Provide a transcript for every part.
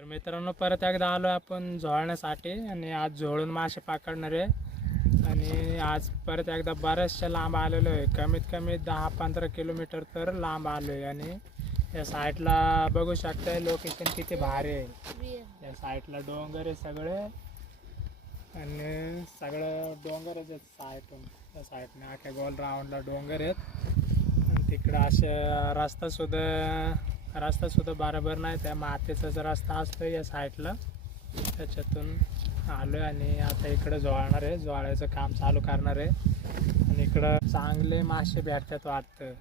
तर मित्रांनो परत एकदा आलो आपण झोळण्यासाठी आणि आज झोळून मासे पकडणार आहे. आणि आज परत एकदा बऱ्याचशा लांब आलेलो आहे. कमीत कमी दहा पंधरा किलोमीटर तर लांब आलो आहे आणि या साईडला बघू शकताय लोकेशन किती भारी आहे. या साईडला डोंगर आहे सगळे. आणि सगळं डोंगरच आहेत साईडून त्या साईडने अख्या गोल राऊंडला डोंगर आहेत. आणि तिकडं अशा रस्तासुद्धा रस्ता सुद्धा बरोबर नाही. त्या मातीचाच रस्ता असतो या साईडला त्याच्यातून आलो आहे आणि आता इकडं जोळणार आहे. जोळायचं काम चालू करणार आहे. आणि इकडं चांगले मासे भेटतात वाटतं.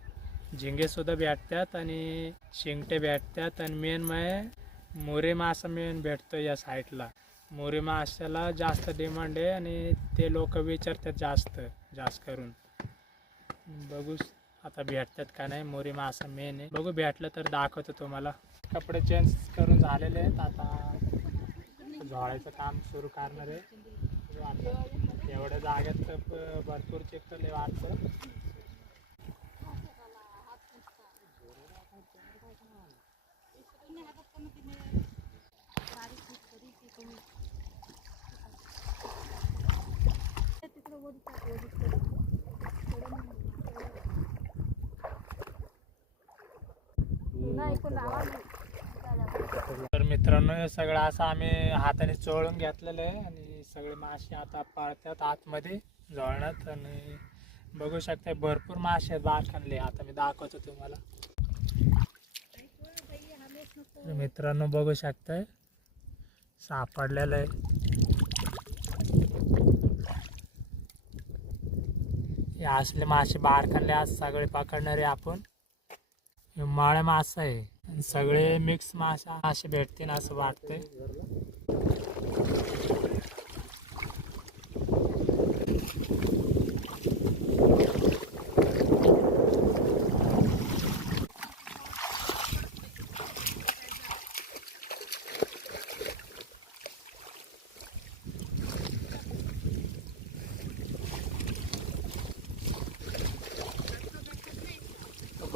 झिंगेसुद्धा भेटतात आणि शिंगटे भेटतात. आणि मेन म्हणजे मोरे मासा मेन भेटतो या साईडला. मोरे माशाला जास्त डिमांड आहे आणि ते लोक विचारतात जास्त जास्त करून. बघूच आता भेटतात का नाही मोरी मासा मेन आहे. बघू भेटलं तर दाखवतो तुम्हाला. कपडे चेंज करून झालेले आहेत. आता झोळायचं काम सुरू करणार आहे. एवढ्या जागेत तर प- भरपूर चिखल वाटतं. तर मित्रांनो हे सगळं असं आम्ही हाताने चोळून घेतलेलं आहे आणि सगळे मासे आता पाळतात आतमध्ये जळण्यात आणि बघू शकता भरपूर मासे आहेत बारखानले. आता मी दाखवतो तुम्हाला. मित्रांनो बघू शकताय सापडलेलं आहे. हे असले मासे बारखानले आज सगळे पकडणारे आपण. माळ्या मासा आहे. सगळे मिक्स मासा असे भेटतील असं वाटतंय.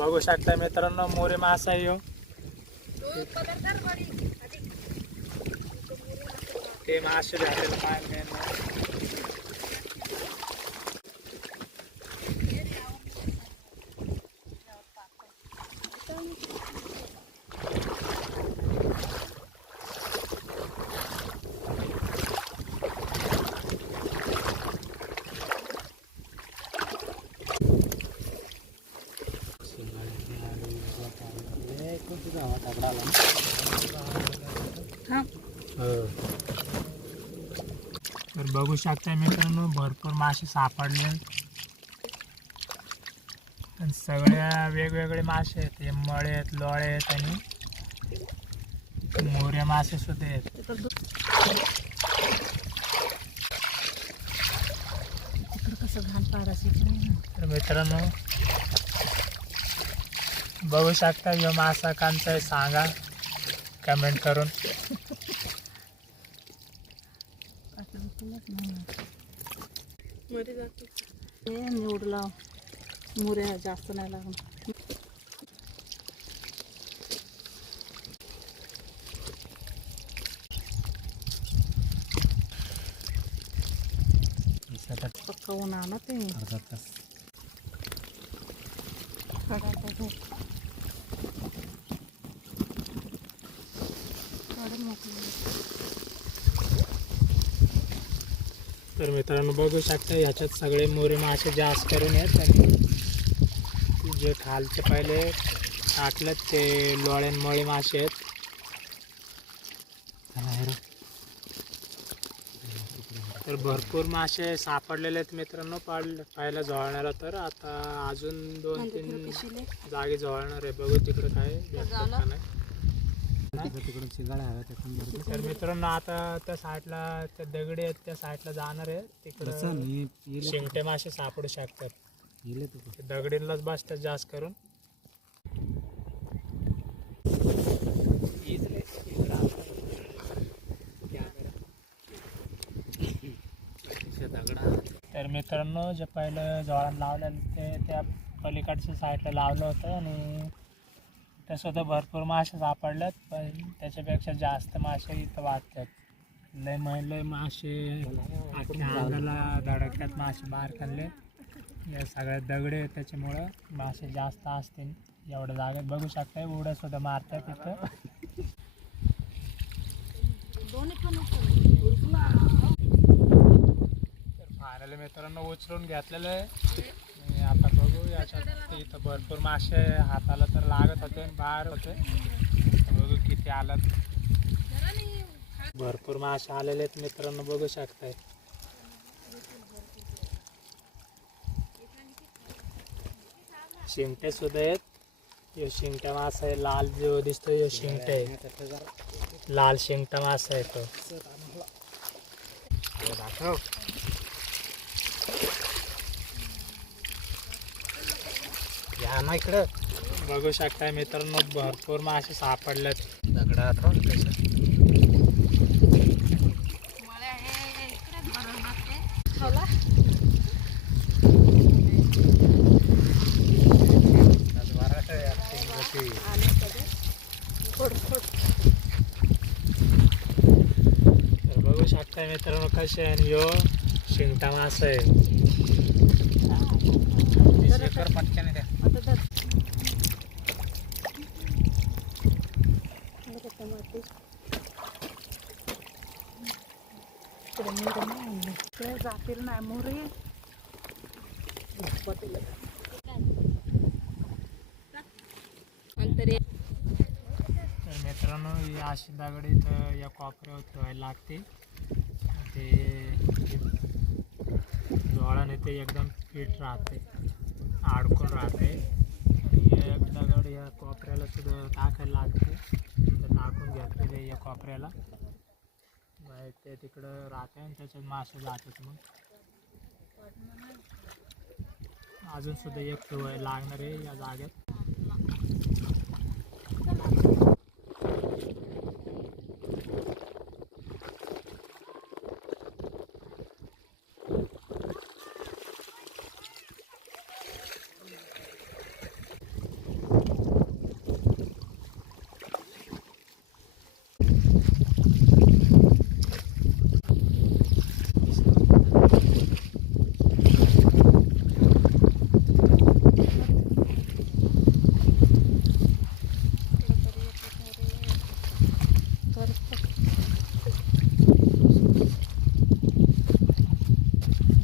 बघू शकता मित्रांनो मोरे मासा आहे ते मासे भेटेल काय मेन तर बघू शकता मित्रांनो भरपूर मासे सापडले. सगळ्या वेगवेगळे मासे आहेत. हे मळे आहेत लोळे आहेत आणि मोरे मासे सुद्धा आहेत. तर मित्रांनो बघू शकता ह्यो मासा कांचा आहे. सांगा कमेंट करून. हे निवडला मुऱ्या जास्त नाही लागून पक्का ऊन आणा ते बघू. खडा मोकळं. तर मित्रांनो बघू शकता ह्याच्यात सगळे मोरे मासे जास्त करून आहेत आणि जे खालचे पहिले टाकलेत ते लोळ्यान मळे मासे आहेत. तर भरपूर मासे सापडलेले आहेत मित्रांनो पाड पाहायला झोळणारा तर. आता अजून दोन तीन. जागी झोळणार आहे. बघू तिकडे काय तर मित्रांनो आता त्या साईडला त्या दगडी आहेत त्या साईडला जाणार आहे. तिकडं शिंगटे मासे सापडू शकतात. ते दगडीलाच बसतात जास्त करून. तर मित्रांनो जे पहिलं जवळात लावलेलं ते त्या पलीकडच्या साईडला लावलं होतं आणि तर सुद्धा भरपूर मासे सापडल्यात पण त्याच्यापेक्षा जास्त मासे इथं वाटतात लय मै लय मासे अख्ख्या अंगाला धडकतात मासे बाहेर काढले. या सगळ्या दगडे आहेत त्याच्यामुळं मासे जास्त असतील एवढ्या जागेत बघू शकताय उड्या सुद्धा मारतात इथं. फायनली मित्रांनो उचलून घेतलेलं आहे. आणि आता बघूया इथं भरपूर मासे हाताला तर लागत होते आणि बाहेर होते. बघू किती आलं. भरपूर मासे आलेले आहेत मित्रांनो बघू शकताय. शिंगटे सुद्धा आहेत. यो शिंगट्या मासा आहे लाल जो दिसतो यो शिंगटे आहे. लाल शिंगटा मासा आहे तो या ना इकडं. बघू शकताय मित्रांनो भरपूर मासे दगडात हो कसं तर बघू शकताय मित्रांनो कसे आहे आणि यो शिंगटा मासा. आहे कर पटकन द्या जातील तर मित्रांनो ही अशी दगड इथं या कोपऱ्यावर ठेवायला लागते. ते जोळाने ते एकदम फिट राहते. अडकून राहते. आणि एक दगड या कोपऱ्याला सुद्धा टाकायला लागते. तर टाकून घेतलेले या कोपऱ्याला. मग ते तिकडं राहते आणि त्याच्यात मासे जातात मग. अजून सुद्धा एक लागणार आहे या जागेत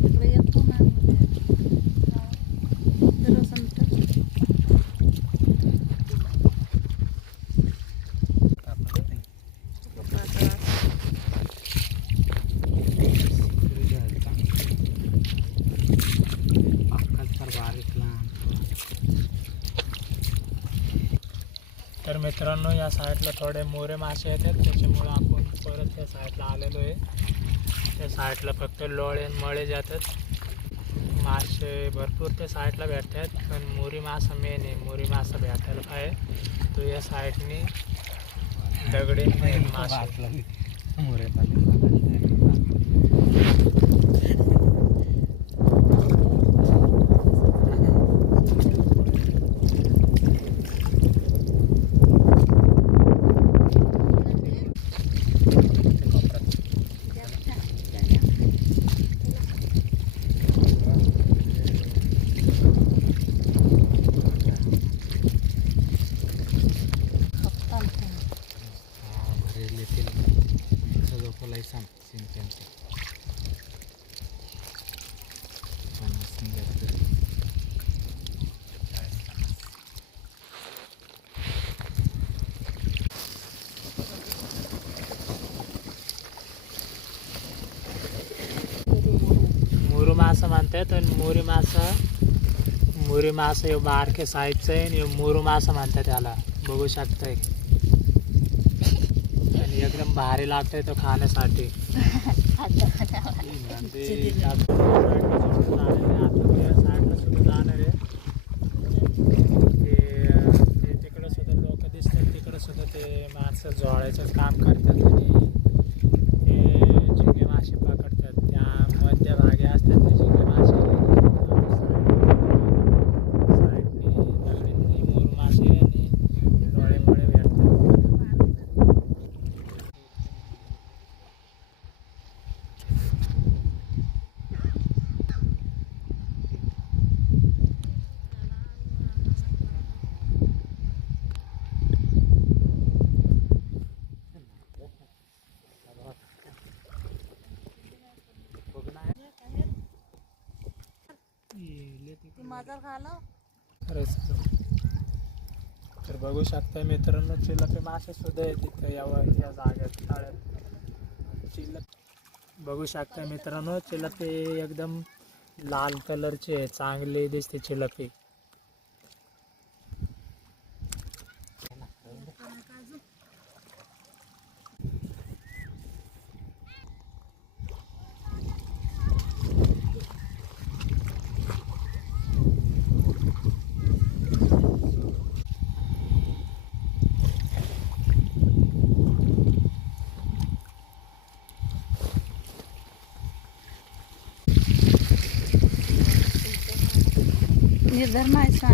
इकडे येतो ना जरा संत तर मित्रांनो या साईडला थोडे मोरे मासे येतात त्याच्यामुळं आपण परत त्या साईडला आलेलो आहे. त्या साईडला फक्त लोळे मळे जातात. मासे भरपूर त्या साईडला भेटतात पण मोरी मासा मेन आहे. मोरी मासा भेटायला पाहिजे तो या साईडने दगडे मासे. मुरू हामीले त्यसले लागि मुरु माछा त मुरी माछा। मुरी माछा यो बारके साइड चाहिँ यो मुरु माछा बगु त्याला बघू एकदम भारी लागतंय तो खाण्यासाठी आता साईडला सुद्धा जाणार आहे ते ते तिकडं सुद्धा लोक दिसतात तिकडं सुद्धा ते माणसं जोडायचंच काम करतात आणि ते झिंगे मासे पकडतात त्या मध्यभागी असतात ते झिंगे मासे साईडने दगडीतनी मोर मासे आणि बाजार खालो खरंच तर. बघू शकता मित्रांनो चिलपे मासे सुद्धा आहेत तिथे यावर या जागेत तळ्यात चिलप बघू शकता मित्रांनो चिलपे एकदम लाल कलरचे चांगले दिसते चिलपे म्हणजे निर्धार मायसा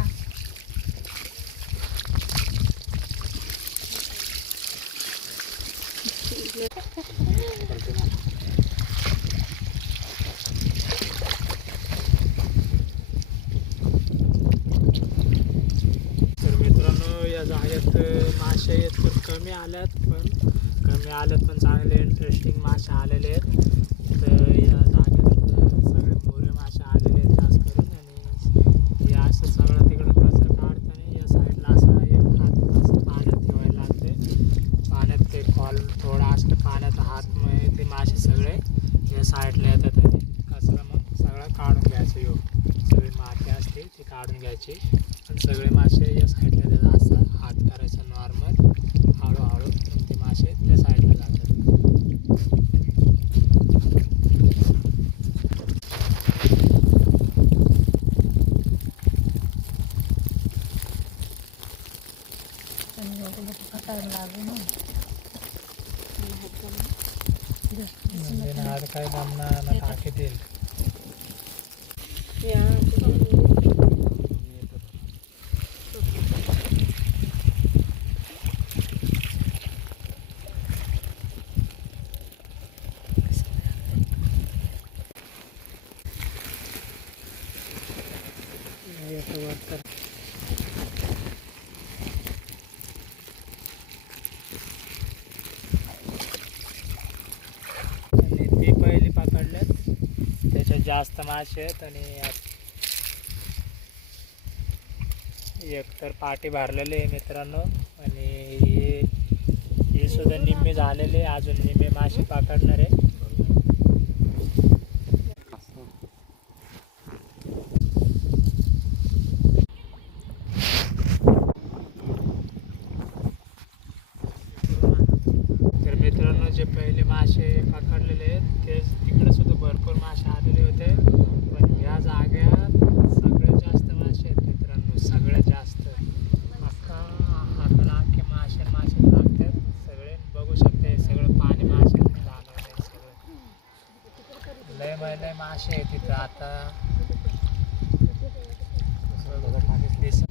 तर मित्रांनो या जागेत मासे आहेत पण कमी आल्यात पण कमी आल्यात पण चांगले इंटरेस्टिंग मासे आलेले आहेत तर या जागेत सगळे मोरे मासे आलेले आहेत जास्त करून आणि या असं सगळं तिकडं कचरा काढताना या साईडला असा एक हात असं पाण्यात ठेवायला लागते पाण्यात ते कॉल थोडा असतं पाण्यात हात मग ते मासे सगळे या साईडला येतात आणि कचरा मग सगळा काढून घ्यायचं यो सगळी माती असते ती काढून घ्यायची. आणि सगळे मासे या साईडला त्याचा असा हात करायचा नॉर्मल हळूहळू ते मासे त्या साईडला जातात लागू ना म्हणजे ना आता काय दामना ना टाकी देईल येतं वर तर. आणि ती पहिली पकडल्यात त्याच्यात जास्त मासे आहेत आणि एक तर पाठी भरलेले आहे मित्रांनो. आणि हे हे सुद्धा निम्मे झालेले अजून निम्मे मासे पकडणार. आहे तर मित्रांनो जे पहिले मासे पकडलेले आहेत ते तिकडे सुद्धा भरपूर मासे आलेले होते पण ह्या जाग्यात सगळ्यात जास्त मासे आहेत मित्रांनो सगळ्यात जास्त अख्खा हाताला अख्खे मासे मासे लागतात सगळे बघू शकते हे सगळं पाणी मासे झालं आहे सगळं लय लय मासे आहे तिथं. आता दिसत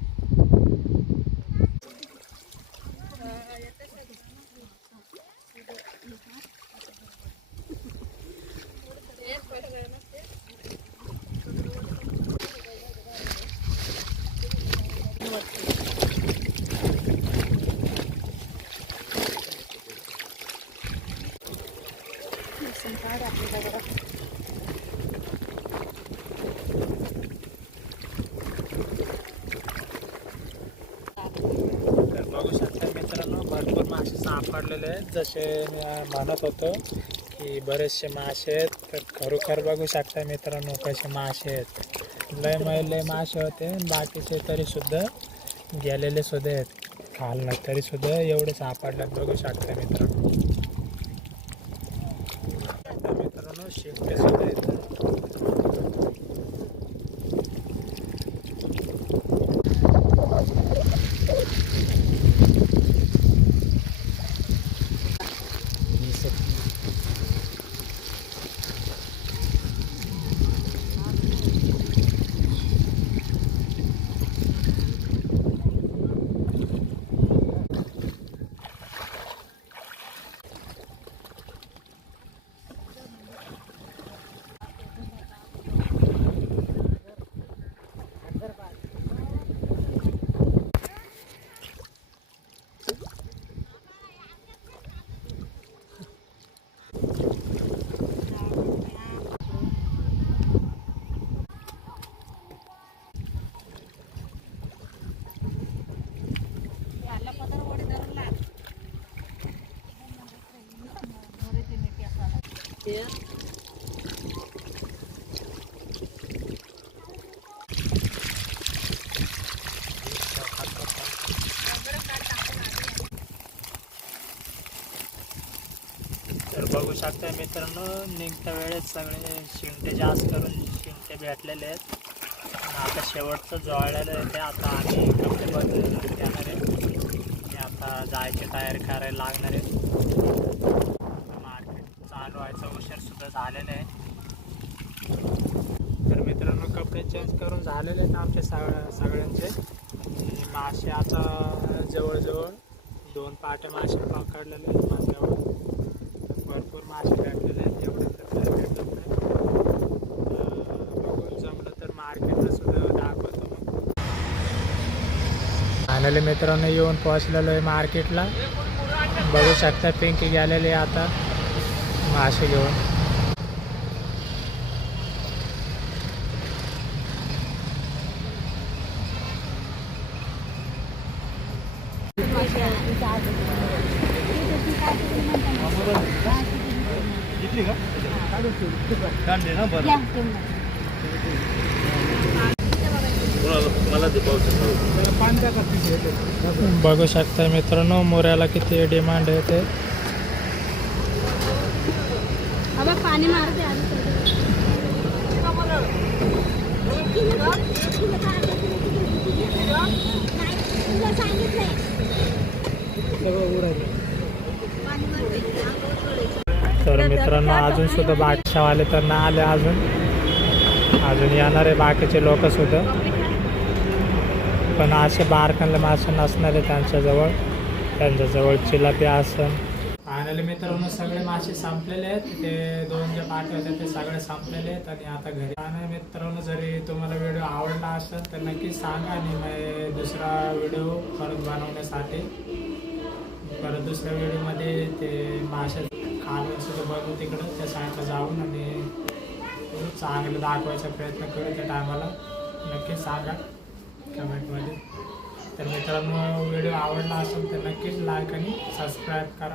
तर बघू शकता मित्रांनो भरपूर पडलेले आहेत जसे मी म्हणत होतो की बरेचसे मासे आहेत तर खरोखर बघू शकता मित्रांनो कसे मासे आहेत. लय मय लय मासे होते बाकीचे तरीसुद्धा गेलेले सुद्धा आहेत. खालना तरीसुद्धा एवढे सापडल्यात बघू शकता मित्रांनो. तर बघू शकता मित्रांनो निघत्या वेळेत सगळे शिंटे जास्त करून शिंटे भेटलेले आहेत. आता शेवटचं जळलेलं आहे ते आता आम्ही कपडे बदलून देणार आहे. ते आता जायची तयारी करायला लागणार आहे. मार्केट चालू व्हायचा उशीर सुद्धा झालेला आहे. तर मित्रांनो कपडे चेंज करून झालेले आहेत आमचे सगळ्या सगळ्यांचे. मासे आता जवळजवळ दोन पाट्या मासे पकडलेले आहेत. मासे भेटलेले आहेत एवढे तर भेटत नाही बघून जमलं तर मार्केटला सुद्धा दाखवतो मग फायनली मित्रांनो येऊन पोहोचलेलो आहे मार्केटला. बघू शकता पिंकी गेलेली आहे आता. मासे घेऊन. बघू शकता मित्रांनो मोऱ्याला किती डिमांड आहे ते. तर मित्रांनो अजून सुद्धा बादशाहवाले तर नाही आले अजून. अजून येणार आहे बाकीचे लोक सुद्धा. पण असे बारकांना मासे नसणार आहे त्यांच्याजवळ. त्यांच्याजवळ चिलापी आसन फायनली मित्रांनो सगळे मासे संपलेले आहेत. ते दोन जे पाटे होते ते सगळे संपलेले आहेत आणि आता घरी. आणि मित्रांनो जरी तुम्हाला व्हिडिओ आवडला असेल तर नक्की सांगा आणि मी दुसरा व्हिडिओ परत बनवण्यासाठी. परत दुसऱ्या व्हिडिओमध्ये ते मासे खाणं सुद्धा बघू तिकडं. त्या साईडला जाऊन आणि चांगलं दाखवायचा प्रयत्न करू त्या टायमाला नक्की सांगा. कमेंटमध्ये. तर मित्रांनो व्हिडिओ आवडला असेल तर नक्कीच लाईक आणि सबस्क्राईब करा.